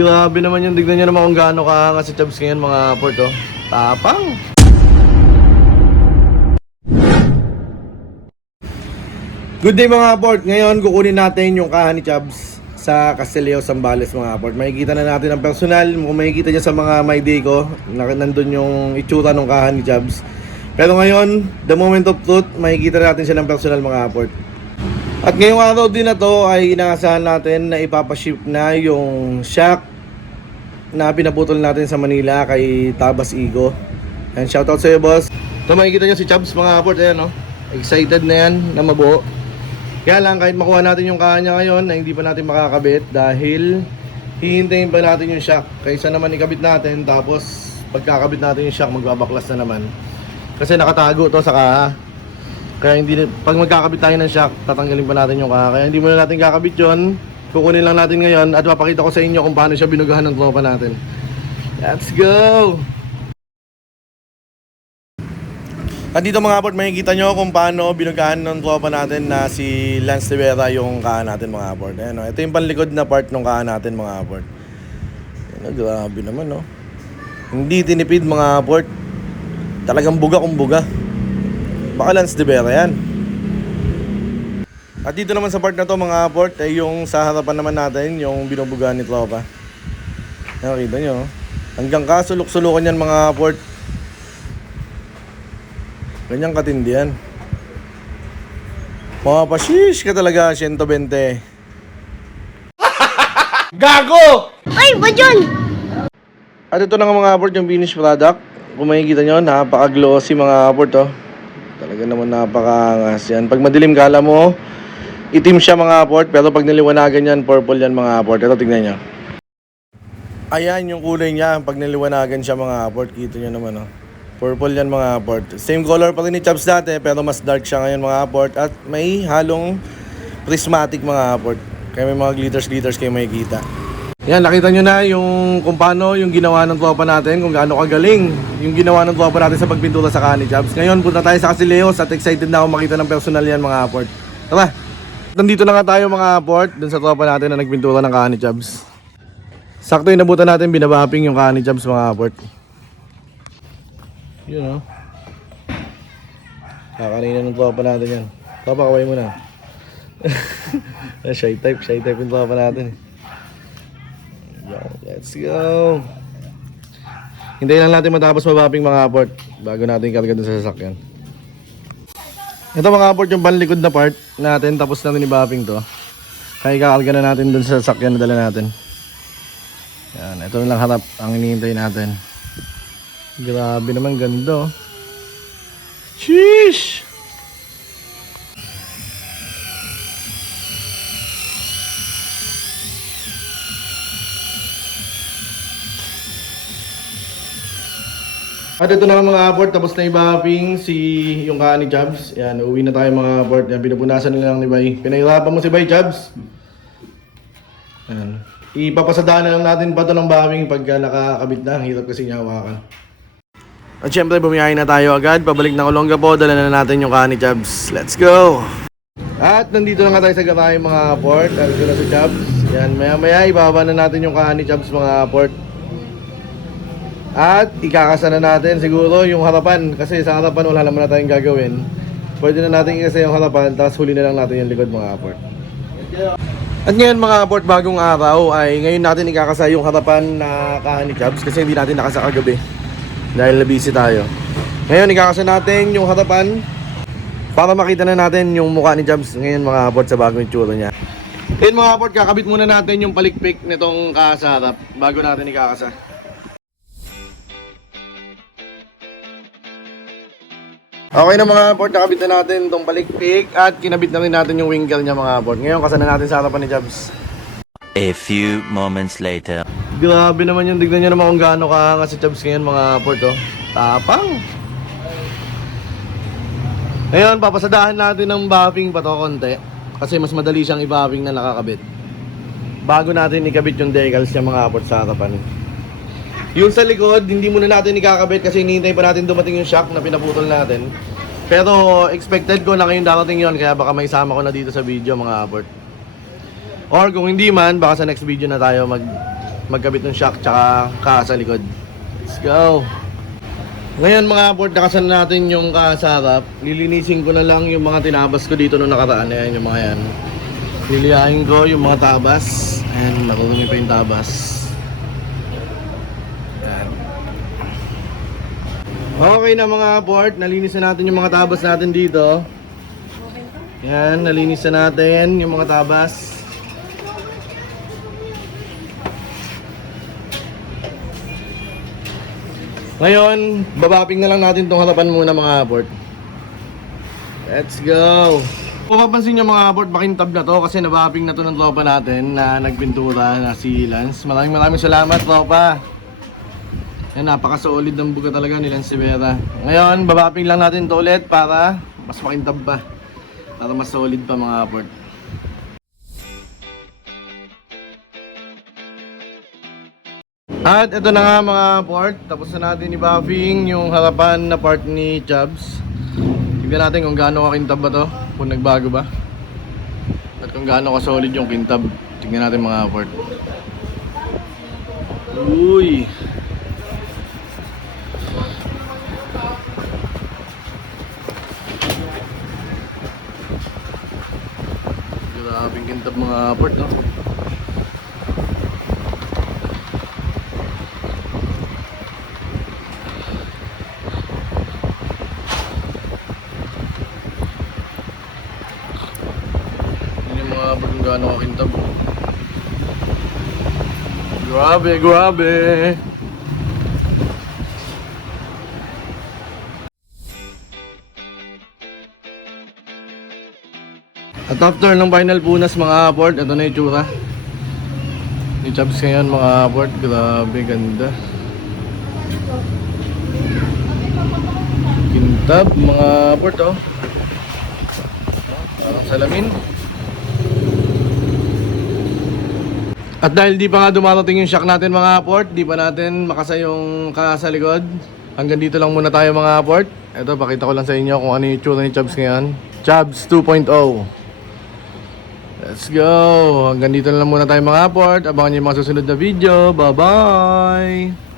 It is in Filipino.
Grabe naman yung tignan nyo naman kung gaano kaangas si Chubbs ngayon mga port oh. Tapang. Good day mga port. Ngayon kukunin natin yung kaha ni Chubbs sa Castillo, Zambales mga port. Makikita na natin ang personal. Kung makikita nyo sa mga my day ko, nandun yung itsura ng kaha ni Chubbs. Pero ngayon, the moment of truth, makikita natin siya ng personal mga port. At ngayong araw din na to ay inaasahan natin na ipapaship na yung shock na pinaputol natin sa Manila kay Tabas Igo. And shoutout sa iyo boss. Ito makikita nyo si Chubbs mga port, ayan no? Excited na yan na mabuo. Kaya lang kahit makuha natin yung kaha niya ngayon na hindi pa natin makakabit dahil hihintayin pa natin yung shock. Kaysa naman ikabit natin tapos pagkakabit natin yung shock magbabaklas na naman. Kasi nakatago to sa kaha. Kaya hindi, pag magkakabit tayo ng shock, tatanggalin pa natin yung kaha. Kaya hindi muna natin kakabit yun. Kukunin lang natin ngayon at mapakita ko sa inyo kung paano siya binugahan ng tropa natin. Let's go! At dito mga port, makikita nyo kung paano binugahan ng tropa natin na si Lance Rivera yung kaha natin mga port. Ayan, no? Ito yung panlikod na part ng kaha natin mga port. Ayan, grabe naman no. Hindi tinipid mga port. Talagang buga kung buga. Baka Lance Rivera yan. At dito naman sa part na to mga port ay yung sa harapan naman natin yung binubugahan ni tropa. Nakita nyo hanggang kasulok-sulukan yan mga port. Ganyang katindi yan. Mga pashish ka talaga 120. Gago! Ay, ba yun? At ito na nga mga port yung finished product. Kung makikita nyo napaka-glossy mga port oh. Talaga naman napakaangas yan. Pag madilim kala mo itim siya mga port, pero pag niliwanagan yan purple yan mga port. Ito tignan nyo. Ayan yung kulay niya. Pag niliwanagan siya mga port, kita nyo naman oh. Purple yan mga port. Same color pa rin ni Chubbs dati, pero mas dark siya ngayon mga port. At may halong prismatic mga port. Kaya may mga glitters kayo makikita. Yan, nakita nyo na yung kung paano yung ginawa ng tropa natin, kung gaano kagaling yung ginawa ng tropa natin sa pagpintura sa kaha ni Chubbs. Ngayon, punta tayo sa Casileos at excited na ako makita ng personal yan mga port. Tara! Nandito na nga tayo mga port, dun sa tropa natin na nagpintura ng kaha ni Chubbs. Sakto yung nabutan natin, binabapping yung kaha ni Chubbs mga port. Yun o. Kakanina ng tropa natin yan. Tropa, kaway mo na. Shy type yung tropa natin. Let's go. Hintayin lang natin matapos mabapping mga port bago natin karga dun sa sasakyan. Ito mga port yung panlikod na part natin, tapos natin i-bapping to. Kaya kakarga na natin dun sa sasakyan na dala natin. Yan, ito na lang harap ang hinihintay natin. Grabe naman, ganda oh. Sheesh! At ito na mga port, tapos na i-bapping yung kaha ni Chubbs. Yan, uuwi na tayo mga port. Yan, pinupunasan nila lang ni Bay. Pinahirapan mo si Bay, Chubbs. Yan. Ipapasadaan na lang natin pa ito ng bapping pagka nakakabit na. Ang hirap kasi niya hawakan. At syempre bumiyahin na tayo agad. Pabalik na Olongapo. Dala na natin yung kaha ni Chubbs. Let's go! At nandito na nga tayo sa garahe mga port. Nandito na si Chubbs. Yan, maya ibaba na natin yung kaha ni Chubbs mga port. At ikakasa na natin siguro yung harapan. Kasi sa harapan wala naman na tayong gagawin. Pwede na natin ikasa yung harapan. Tapos huli na lang natin yung likod mga port. At ngayon mga port, bagong araw ay ngayon natin ikakasa yung harapan na kaha ni Chubbs. Kasi hindi natin nakasa kagabi dahil busy tayo. Ngayon ikakasa natin yung harapan para makita na natin yung mukha ni Chubbs ngayon mga port sa bagong itsura niya. Ngayon mga port, kakabit muna natin yung palikpik nitong kaha sa harap bago natin ikakasa. Okay na mga port, nakabit na natin itong palikpik at kinabit na rin natin yung winkle niya mga port. Ngayon kasa na natin sa harapan ni Chubbs. A few moments later. Grabe naman yung tignan nyo naman kung gaano kaangas si Chubbs ngayon mga port oh. Tapang. Ngayon papasadahan natin ng bapping pa to konti. Kasi mas madali siyang i-bapping na nakakabit bago natin ikabit yung decals niya mga port sa harapan. Yung sa likod, hindi muna natin ikakabit kasi hinihintay pa natin dumating yung shock na pinaputol natin. Pero expected ko na ngayon darating yon, kaya baka may isama ko na dito sa video mga port. Or kung hindi man, baka sa next video na tayo magkabit ng shock tsaka kaha sa likod. Let's go! Ngayon mga port, nakasan natin yung kaha sa harap. Lilinisin ko na lang yung mga tinabas ko dito nung nakaraan. Ayan yung mga yan. Liliyahin ko yung mga tabas. Ayan, nakurumi pa yung tabas. Okay na mga port, nalinis na natin yung mga tabas natin dito. Yan, nalinis na natin yung mga tabas. Ngayon, babaping na lang natin itong harapan muna mga port. Let's go! Kung mapapansin nyo mga port, makintab na to kasi nabaping na to ng tropa natin na nagpintura na si Lance. Maraming salamat tropa! Yan, napaka-solid ng buga talaga ni Lance Rivera. Ngayon, babaping lang natin ito ulit para mas makintab pa. Para mas solid pa mga port. At ito na nga mga port. Tapos na natin i-buffing yung harapan na part ni Chubbs. Tignan natin kung gaano kakintab ba to. Kung nagbago ba. At kung gaano ka-solid yung kintab. Tignan natin mga port. Uy! Grabing kintab mga port, no? Yun yung mga port kung gaano kakintab. Grabe, grabe! At after ng final punas mga port, ito na yung tsura ni Chubbs ngayon mga port. Grabe, ganda. Kintab mga port, oh. Parang salamin. At dahil di pa nga dumarating yung shock natin mga port, di pa natin makasa yung kaha sa likod. Hanggang dito lang muna tayo mga port. Ito, pakita ko lang sa inyo kung ano yung tsura ni Chubbs ngayon. Chubbs 2.0. Let's go! Hanggang dito na lang muna tayo mga port. Abangan nyo yung mga susunod na video. Bye-bye!